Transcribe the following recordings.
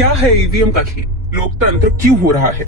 क्या है ईवीएम का खेल, लोकतंत्र क्यों हो रहा है?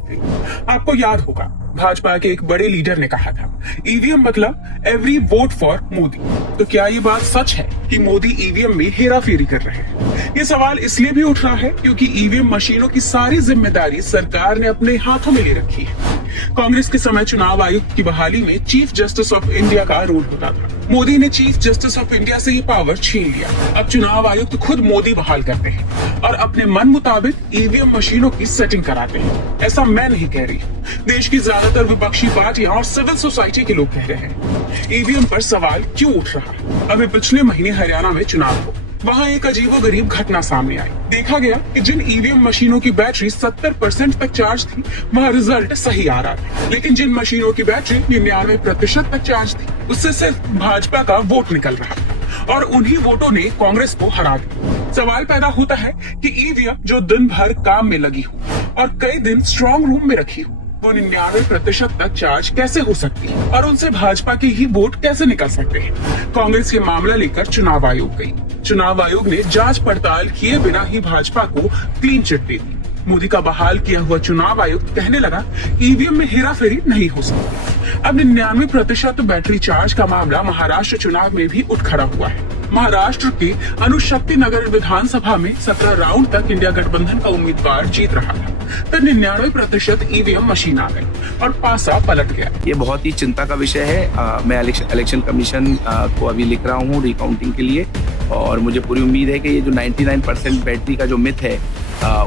आपको याद होगा भाजपा के एक बड़े लीडर ने कहा था ईवीएम मतलब एवरी वोट फॉर मोदी। तो क्या ये बात सच है कि मोदी ईवीएम में हेरा फेरी कर रहे हैं? ये सवाल इसलिए भी उठ रहा है क्योंकि ईवीएम मशीनों की सारी जिम्मेदारी सरकार ने अपने हाथों में ले रखी है। कांग्रेस के समय चुनाव आयुक्त की बहाली में चीफ जस्टिस ऑफ इंडिया का रोल होता था। मोदी ने चीफ जस्टिस ऑफ इंडिया से ये पावर छीन लिया। अब चुनाव आयुक्त खुद मोदी बहाल करते हैं और अपने मन मुताबिक ईवीएम मशीनों की सेटिंग कराते हैं। ऐसा मैं नहीं कह रही, देश की ज्यादातर विपक्षी पार्टियां और सिविल सोसाइटी के लोग कह रहे हैं। ईवीएम पर सवाल क्यों उठ रहा है? अभी पिछले महीने हरियाणा में चुनाव हो, वहाँ एक अजीबोगरीब घटना सामने आई। देखा गया कि जिन ईवीएम मशीनों की बैटरी 70% तक चार्ज थी, वहाँ रिजल्ट सही आ रहा था, लेकिन जिन मशीनों की बैटरी 99% तक चार्ज थी, उससे सिर्फ भाजपा का वोट निकल रहा था और उन्हीं वोटों ने कांग्रेस को हरा दिया। सवाल पैदा होता है कि ईवीएम जो दिन भर काम में लगी हो और कई दिन स्ट्रॉन्ग रूम में रखी हो, वो 99% तक चार्ज कैसे हो सकती है और उनसे भाजपा के ही वोट कैसे निकल सकते हैं? कांग्रेस के मामला लेकर चुनाव आयोग गई। चुनाव आयोग ने जांच पड़ताल किए बिना ही भाजपा को क्लीन चिट दे दी। मोदी का बहाल किया हुआ चुनाव आयुक्त कहने लगा ईवीएम में हेराफेरी नहीं हो सकती। अब 99% बैटरी चार्ज का मामला महाराष्ट्र चुनाव में भी उठ खड़ा हुआ है। महाराष्ट्र के अनुशक्ति नगर विधानसभा में 17 राउंड तक इंडिया गठबंधन का उम्मीदवार जीत रहा था, तो 99% ईवीएम मशीन आ गई और पासा पलट गया। ये बहुत ही चिंता का विषय है। मैं इलेक्शन कमीशन को अभी लिख रहा हूँ रिकाउंटिंग के लिए, और मुझे पूरी उम्मीद है कि ये जो 99% बैटरी का जो मिथ है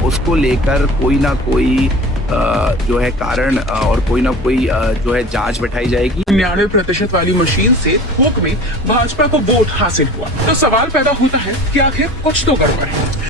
उसको लेकर कोई ना कोई जो है कारण और कोई ना कोई जो है जांच बैठाई जाएगी। 99% वाली मशीन से थोक में भाजपा को वोट हासिल हुआ, तो सवाल पैदा होता है कि आखिर कुछ तो गड़बड़ है।